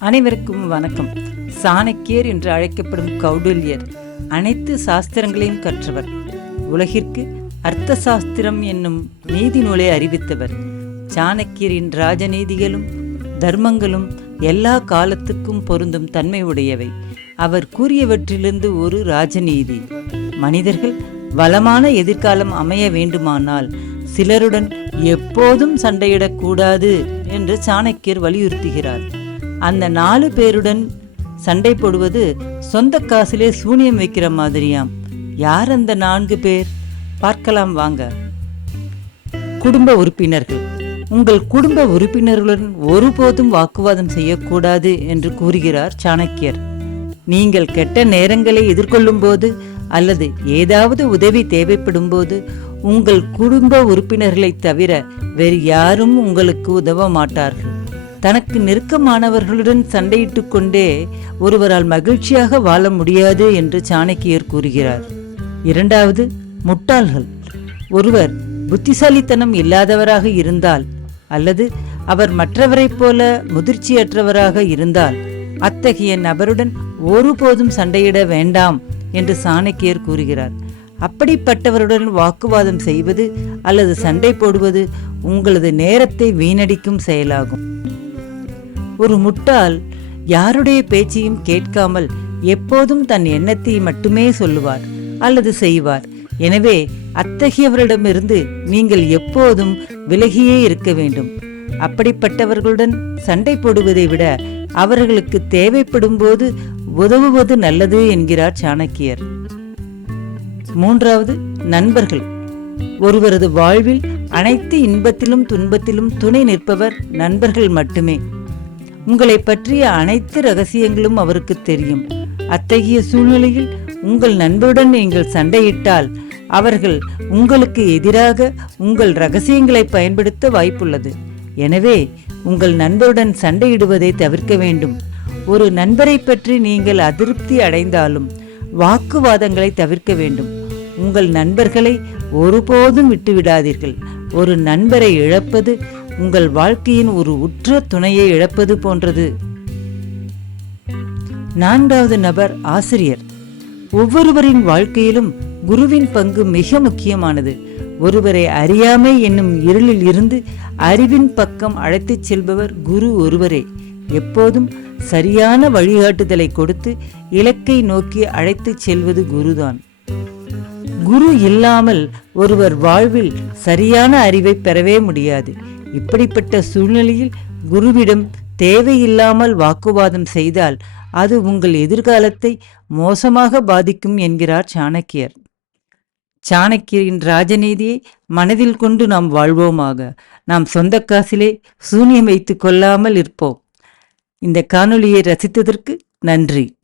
அனைவருக்கும் வணக்கம். சாணக்கியர் என்று அழைக்கப்படும் கௌடல்யர் அனைத்து சாஸ்திரங்களையும் கற்றவர். உலகிற்கு அர்த்த சாஸ்திரம் என்னும் நீதி நூலை அறிவித்தவர். சாணக்கியரின் ராஜநீதிகளும் தர்மங்களும் எல்லா காலத்துக்கும் பொருந்தும் தன்மை உடையவை அவர் கூறியவற்றிலிருந்து ஒரு ராஜநீதி. மனிதர்கள் வளமான எதிர்காலம் அமைய வேண்டுமானால் சிலருடன் எப்போதும் சண்டையிடக்கூடாது என்று சாணக்கியர் வலியுறுத்துகிறார். அந்த நாலு பேருடன் சண்டை போடுவது சொந்த காசிலே சூனியம் வைக்கிற மாதிரியாம். யார் அந்த நான்கு பேர்? பார்க்கலாம் வாங்க. குடும்ப உறுப்பினர்கள். உங்கள் குடும்ப உறுப்பினர்களுடன் ஒருபோதும் வாக்குவாதம் செய்யக்கூடாது என்று கூறுகிறார் சாணக்கியர். நீங்கள் கெட்ட நேரங்களை எதிர்கொள்ளும் போது அல்லது ஏதாவது உதவி தேவைப்படும் போது உங்கள் குடும்ப உறுப்பினர்களைத் தவிர வேறு யாரும் உங்களுக்கு உதவ மாட்டார்கள். தனக்கு நெருக்கமானவர்களுடன் சண்டையிட்டு கொண்டே ஒருவரால் மகிழ்ச்சியாக வாழ முடியாது என்று சாணக்கியர் கூறுகிறார். இரண்டாவது முட்டாள்கள். ஒருவர் புத்திசாலித்தனம் இல்லாதவராக இருந்தால் அல்லது அவர் மற்றவரைப் போல முதிர்ச்சியற்றவராக இருந்தால் அத்தகைய நபருடன் ஒருபோதும் சண்டையிட வேண்டாம் என்று சாணக்கியர் கூறுகிறார். அப்படிப்பட்டவருடன் வாக்குவாதம் செய்வது அல்லது சண்டை போடுவது உங்களது நேரத்தை வீணடிக்கும் செயலாகும். ஒரு முட்டாள் யாருடைய பேச்சையும் கேட்காமல் எப்போதும் தன் எண்ணத்தை மட்டுமே சொல்லுவார் அல்லது செய்வார். எனவே அத்தகையவரிடமிருந்து நீங்கள் எப்போதும் விலகியே இருக்க வேண்டும். அப்படிப்பட்டவர்களுடன் சண்டை போடுவதை விட அவர்களுக்கு தேவைப்படும் போது உதவுவது நல்லது என்கிறார் சாணக்கியர். மூன்றாவது நண்பர்கள். ஒருவரது வாழ்வில் அனைத்து இன்பத்திலும் துன்பத்திலும் துணை நிற்பவர் நண்பர்கள் மட்டுமே. உங்களை பற்றிய அனைத்து ரகசியங்களும் அவருக்கு தெரியும். அத்தகைய சூழ்நிலையில் உங்கள் நண்பருடன் நீங்கள் சண்டையிட்டால் அவர்கள் உங்களுக்கு எதிராக உங்கள் ரகசியங்களை பயன்படுத்த வாய்ப்புள்ளது. எனவே உங்கள் நண்பருடன் சண்டையிடுவதை தவிர்க்க வேண்டும். ஒரு நண்பரை பற்றி நீங்கள் அதிருப்தி அடைந்தாலும் வாக்குவாதங்களை தவிர்க்க வேண்டும். உங்கள் நண்பர்களை ஒருபோதும் விட்டுவிடாதீர்கள். ஒரு நண்பரை இழப்பது உங்கள் வாழ்க்கையின் ஒரு உற்ற துணையை இழப்பது போன்றது. நான்காவது நபர் ஆசிரியர். ஒவ்வொருவரின் வாழ்க்கையிலும் குருவின் பங்கு மிக முக்கியமானது. ஒருவரை அறியாமை என்னும் இருளில் இருந்து அறிவின் பக்கம் அழைத்துச் செல்பவர் குரு ஒருவரே. எப்போதும் சரியான வழிகாட்டுதலை கொடுத்து இலக்கை நோக்கி அழைத்துச் செல்வது குருதான். குரு இல்லாமல் ஒருவர் வாழ்வில் சரியான அறிவை பெறவே முடியாது. இப்படிப்பட்ட சூழ்நிலையில் குருவிடம் தேவையில்லாமல் வாக்குவாதம் செய்தால் அது உங்கள் எதிர்காலத்தை மோசமாக பாதிக்கும் என்கிறார் சாணக்கியர். சாணக்கியரின் ராஜநீதியை மனதில் கொண்டு நாம் வாழ்வோமாக. நாம் சொந்த காசிலே சூனியம் வைத்து கொள்ளாமல் இருப்போம். இந்த காணொளியை ரசித்ததற்கு நன்றி.